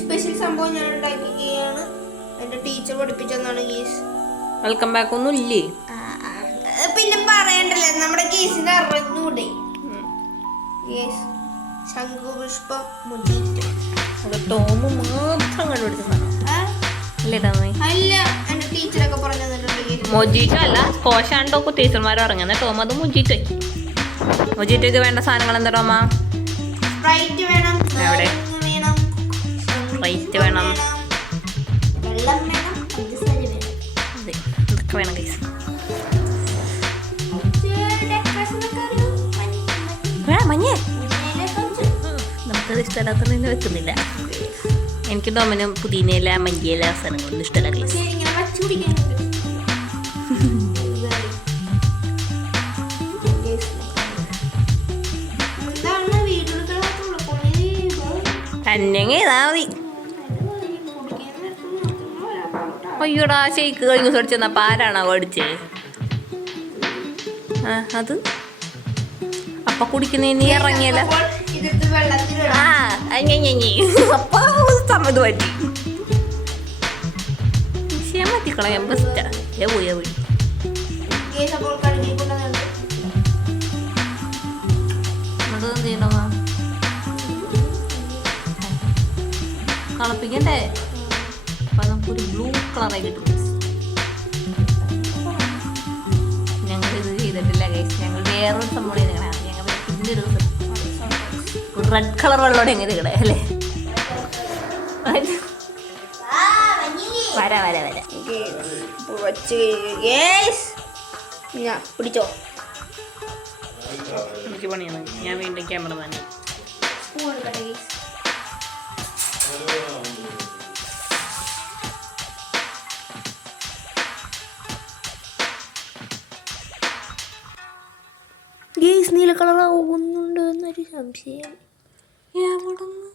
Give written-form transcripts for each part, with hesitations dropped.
Special സംഭവം ഞാൻ ഉണ്ടാക്കുകയാണ്. എന്റെ ടീച്ചർ പഠിപ്പിച്ചെന്നാണ് ഗീസ്. വെൽക്കം ബാക്ക് ഒന്നും ഇല്ലേ? പിന്നെ പറയണ്ടല്ലേ, നമ്മുടെ കേസിന്റെ അറിഞ്ഞൂടെ. ശംഖുപുഷ്പം ടോമ് മാത്രം കണ്ടുപിടിച്ച സാധനം അല്ല, എന്റെ ടീച്ചറൊക്കെ പറഞ്ഞു തന്നിട്ടുണ്ട്. മൊജീറ്റോ അല്ല, സ്കോഷാണ്ടോ ടീച്ചർമാർ ഇറങ്ങുന്നത്. ടോം അത് മൊജീറ്റോ. മൊജീറ്റോക്ക് വേണ്ട സാധനങ്ങൾ എന്താ ടോമ? സ്പ്രൈറ്റ് വേണം, എവിടെ വേണം, സ്പ്രൈറ്റ് വേണം, വെള്ളം വേണം, പഞ്ചസാര വേണം. അതെ, ഇതൊക്കെ വേണം ഗൈസ്. മഞ്ഞേ നമുക്കത് ഇഷ്ടമല്ലാത്തതിന് വെക്കുന്നില്ല. എനിക്ക് ടോമിനും പുതിനയില മല്ലിയില സാധനങ്ങളൊന്നും ഇഷ്ടമല്ല ഗൈസ്. അല്ലെങ്കിൽ ഇതാ മതി. അയ്യോടാ, ഷെയ്ക്ക് കഴിഞ്ഞു പഠിച്ചെന്നപ്പോ ആരാണോ പഠിച്ചത്? അത് അപ്പൊ കുടിക്കുന്നതിന് ഇറങ്ങിയല്ല. അപ്പൊ സമ്മത് പറ്റി മത്തിക്കളയാൻ ബെസ്റ്റാ. പോയി കളപ്പിക്കണ്ടേ? അപ്പൊ നമുക്കൊരു ബ്ലൂ കളറായി കിട്ടും. ഞങ്ങളിത് ചെയ്തിട്ടില്ല ഗൈസ്. ഞങ്ങൾ വേറൊരു സംഭവം ചെയ്തേക്കണേ. ഞങ്ങൾ പിന്നെ ഒരു റെഡ് കളർ വെള്ളോടെ എങ്ങനെ ഇടേ അല്ലേ? വര പിടിച്ചോ. എനിക്ക് പണിയാണ്. ഞാൻ വീണ്ടും ക്യാമറമാൻ. നീല കളറാവുന്നുണ്ട് എന്നൊരു സംശയം.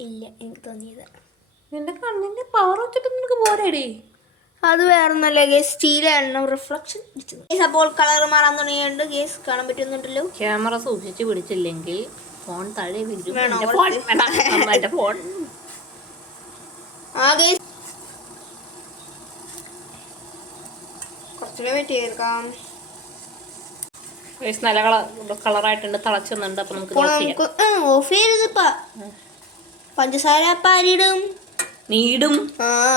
ഇല്ല, എനിക്ക് തോന്നിയത്. എന്റെ കണ്ണിന്റെ പവർ വെച്ചിട്ട് നിനക്ക് പോരേടി. അത് വേറെ ഒന്നല്ല ഗേസ്, സ്റ്റീലാണ് റിഫ്ലക്ഷൻ അടിച്ചത്. അപ്പോൾ കളർ മാറാൻ തുടങ്ങിയുണ്ട് ഗേസ്. കാണാൻ പറ്റുന്നുണ്ടല്ലോ. ക്യാമറ സൂക്ഷിച്ച് പിടിച്ചില്ലെങ്കിൽ ഫോൺ താഴെ വീഴും. ഫോൺ കുറച്ചുകൂടെ വെയിറ്റ് ചെയ്തേക്കാം. നല്ല കളറായിട്ടുണ്ട്, തിളച്ചുന്നുണ്ട്. അപ്പൊ നമുക്ക് ഓഫ് ചെയ്തപ്പാ പഞ്ചസാര പാരിടും നീടും.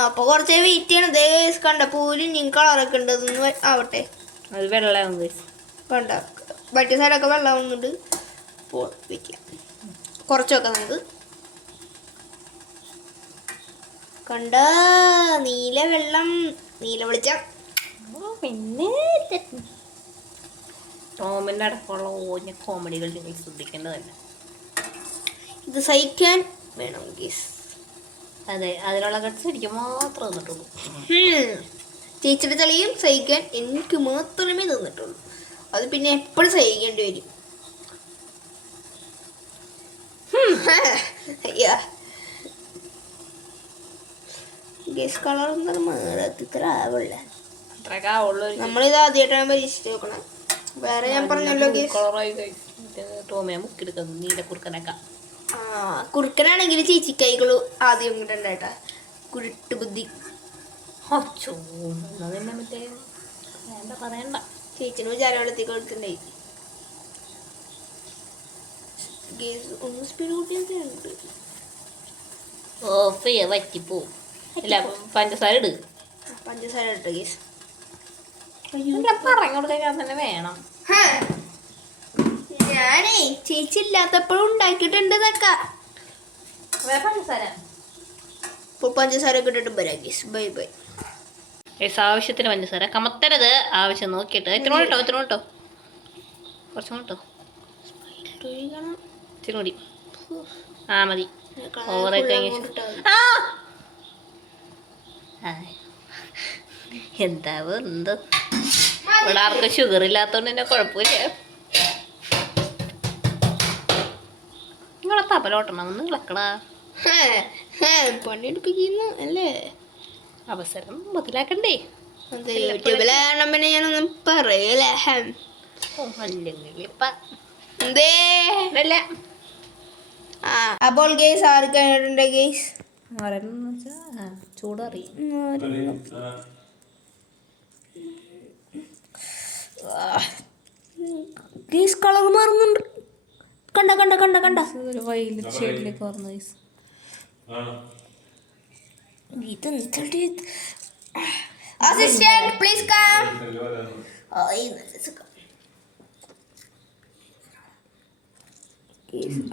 അപ്പൊ കുറച്ചേ വെയിറ്റ് ചെയ്യണം. ദേസ് കണ്ട പൂരി നീ കളറൊക്കെ ഉണ്ട്. അതൊന്ന് ആവട്ടെ. അത് വെള്ളം കണ്ട മറ്റേ സൈഡൊക്കെ വെള്ളം വന്നിട്ട് വെക്കാം. കുറച്ചൊക്കെ നമുക്ക് കണ്ട നീല വെള്ളം, നീല വെളിച്ചം. പിന്നെ ടോമിന്റെ അടക്കമുള്ള ഓഞ്ഞ കോമഡികൾ നിങ്ങൾ ശ്രദ്ധിക്കേണ്ടതല്ല. ഇത് സഹിക്കാൻ വേണം ഗീസ്. അതെ, അതിലുള്ള കട്ട്സ് എനിക്ക് മാത്രമേ തന്നിട്ടുള്ളൂ. ചേച്ചിയുടെ തെളിയും സഹിക്കാൻ എനിക്ക് മാത്രമേ തന്നിട്ടുള്ളൂ. അത് പിന്നെ എപ്പോഴും സഹിക്കേണ്ടി വരും. ഗീസ് കളറൊന്നും മാറത്തിത്ര ആവില്ല. നമ്മളിത് ആദ്യമായിട്ടാണ് പരീക്ഷിച്ച് നോക്കണം. വേറെ ഞാൻ പറഞ്ഞല്ലോ ടോമിയെ മുക്കെടുക്കുന്നത് നീലക്കുറുക്കനൊക്കെ. കുറുക്കനാണെങ്കിൽ ചേച്ചിക്കൈകള് ആദ്യം കിട്ടണ്ടേട്ടാ. കുരുട്ട് ബുദ്ധി. എന്താ പറയണ്ട. ചേച്ചിന് വിചാരവെള്ളത്തിൽ കൊടുക്കണ്ടേ. ഒന്ന് സ്പീഡ് കൂട്ടിയുണ്ട്. ഓഫ് ചെയ്യാ വറ്റിപ്പോ. ഇല്ല, പഞ്ചസാര ഇട്. പഞ്ചസാര ഇട്ടു ഗീസ്. പറഞ്ഞുകൊടുക്കാൻ തന്നെ വേണം. ഞാനേ ചേച്ചി ഇല്ലാത്തപ്പോഴും ഉണ്ടാക്കിയിട്ടുണ്ട് ഇതൊക്കെ. പഞ്ചസാര പഞ്ചസാര ഒക്കെ ഇട്ടിട്ട് വരാം ഗീസ്. Bye bye. ആവശ്യത്തിന് പഞ്ചസാര കമത്തരുത്. ആവശ്യം നോക്കിയിട്ട് ഇത്തിരി കേട്ടോ. കുറച്ചും കേട്ടോ. ഇത്തിരി കൂടി. മതി. എന്താ എന്തോ ഇവിടെ ആർക്കും ഷുഗർ ഇല്ലാത്തോണ്ട് തന്നെ കുഴപ്പമില്ല. നിങ്ങളെ തപ്പലോട്ടണം, ഒന്ന് ഇളക്കടാ. പണിയെടുപ്പിക്കുന്നു അല്ലേ? അവസരം മുതലാക്കണ്ടേ? യൂട്യൂബിലാണ് പിന്നെ ഞാനൊന്നും പറയല. അല്ലെങ്കിൽ അപ്പോൾ ഗേസ് ആർക്കായിട്ടുണ്ട് ഗേസ്? ഒരെണ്ണം വെച്ചാൽ ചൂടറിയും. കളർ മാറുന്നുണ്ട്. കണ്ട കണ്ട കണ്ട കണ്ട ഒരു വൈലറ്റ് ഷെയ്ഡിലേക്ക് വന്നു ഗൈസ്. Assistant please come.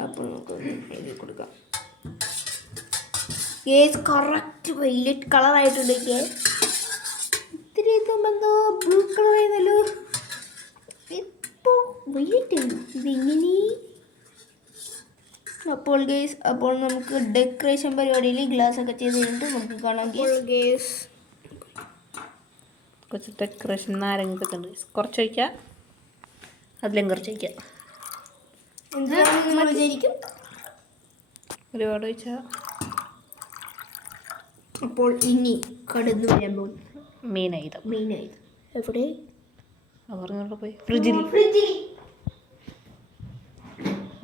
അപ്പോൾ നമുക്ക് എഴുതി കൊടുക്കാം. കറക്റ്റ് വൈലറ്റ് കളർ ആയിട്ടുണ്ട്. ഇത്തിരി എന്തോ ബ്ലൂ കളർ ആയിരുന്നല്ലോ. ഇപ്പോൾ വൈലറ്റ് ഇതെങ്ങനെ? അപ്പോൾ ഗേസ്, അപ്പോൾ നമുക്ക് ഡെക്കറേഷൻ പരിപാടിയിൽ ഗ്ലാസ് ഒക്കെ ചെയ്ത് കഴിഞ്ഞിട്ട് നമുക്ക് കാണാം ഗേസ്. കുറച്ച് ഡെക്കറേഷൻ നാരങ്ങൊക്കെ ഉണ്ട്. കുറച്ച് വയ്ക്കാം, അതിലും കുറച്ച് വയ്ക്കാം. എന്താണ് നിങ്ങൾ വിചാരിക്കും? ഒരുപാട് വെച്ചാൽ. അപ്പോൾ ഇനി കടന്നു വരാൻ പോകും മെയിനായത് എവിടെ? പറഞ്ഞോട്ട് പോയി ഫ്രിഡ്ജിൽ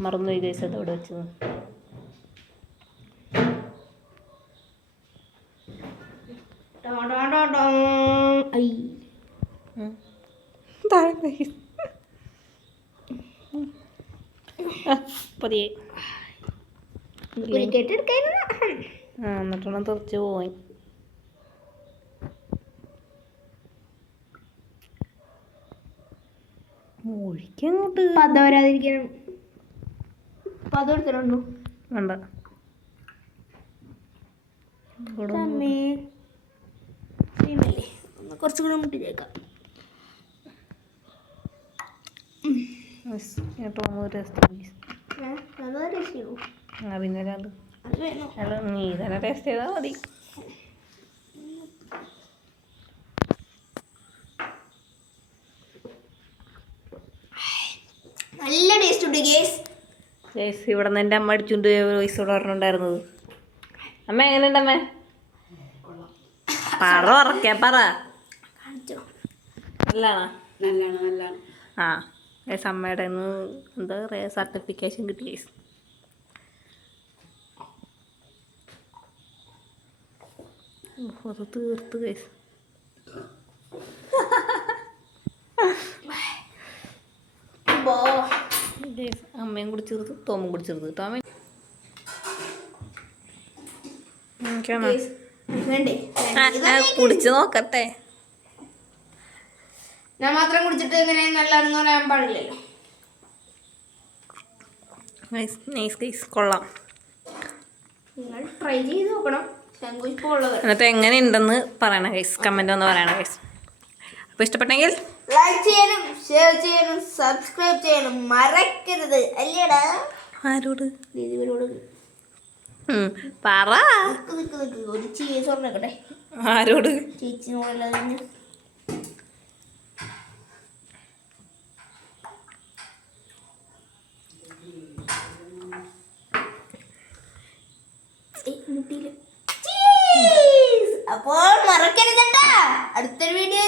മറന്നുപോയി ഗൈസ്. അത് അവിടെ വെച്ചത്. പതിയെ എന്നിട്ടാണ് തെറിച്ച് പോയി. ഒഴിക്കങ്ങോട്ട് പത വരാതിരിക്കാനാണ്. പത എടുത്തിട്ടുണ്ടോ? വേണ്ട. കുറച്ചുകൂടെ മുട്ടിച്ചേക്കാം. പിന്നെ നീ തന്നെ ടേസ്റ്റ് ചെയ്താൽ മതി. നല്ല ടേസ്റ്റ് ഉണ്ട് ഗേസ്. ഇവിടെ നിന്ന് എൻ്റെ അമ്മ അടിച്ചുകൊണ്ട് വോയിസ് പറഞ്ഞിട്ടുണ്ടായിരുന്നത്. അമ്മ എങ്ങനെയുണ്ട് അമ്മ? പറ ഉറക്കെ പറ. നല്ലതാണോ? ആ ഗൈസ്, അമ്മയുടെ എന്താ പറയുക, സർട്ടിഫിക്കേഷൻ കിട്ടി ഗൈസ്. അത് തീർത്ത് ഗൈസ്. അമ്മയും കുടിച്ചെടുത്ത് തോമും കുടിച്ചെടുത്ത്. തോമ കുടിച്ച് നോക്കട്ടെ. ഞാൻ മാത്രം കുടിച്ചിട്ട് എങ്ങനെ നല്ലതാണെന്ന് പറയാൻ പാടില്ലല്ലോ. നൈസ് ഗൈസ്, കൊള്ളാം. നിങ്ങൾ ട്രൈ ചെയ്ത് നോക്കണം. എന്നിട്ട് എങ്ങനെ ഉണ്ടെന്ന് പറയണം ഗൈസ്, കമന്റ് ഒന്ന് പറയണം ഗൈസ്. അപ്പോൾ ഇഷ്ടപ്പെട്ടെങ്കിൽ ലൈക്ക് ചെയ്യാനും ഷെയർ ചെയ്യാനും സബ്സ്ക്രൈബ് ചെയ്യാനും മറക്കരുത്. അല്ലേടാ? ആരോട്? ദീദിവരോട് പറ. ഒരു ചീസ് പറഞ്ഞേക്കട്ടെ. ആരോട്? ചേച്ചിനോടല്ലാതെ അപ്പോൾ മറക്കരുതട്ടാ. അടുത്തൊരു വീഡിയോ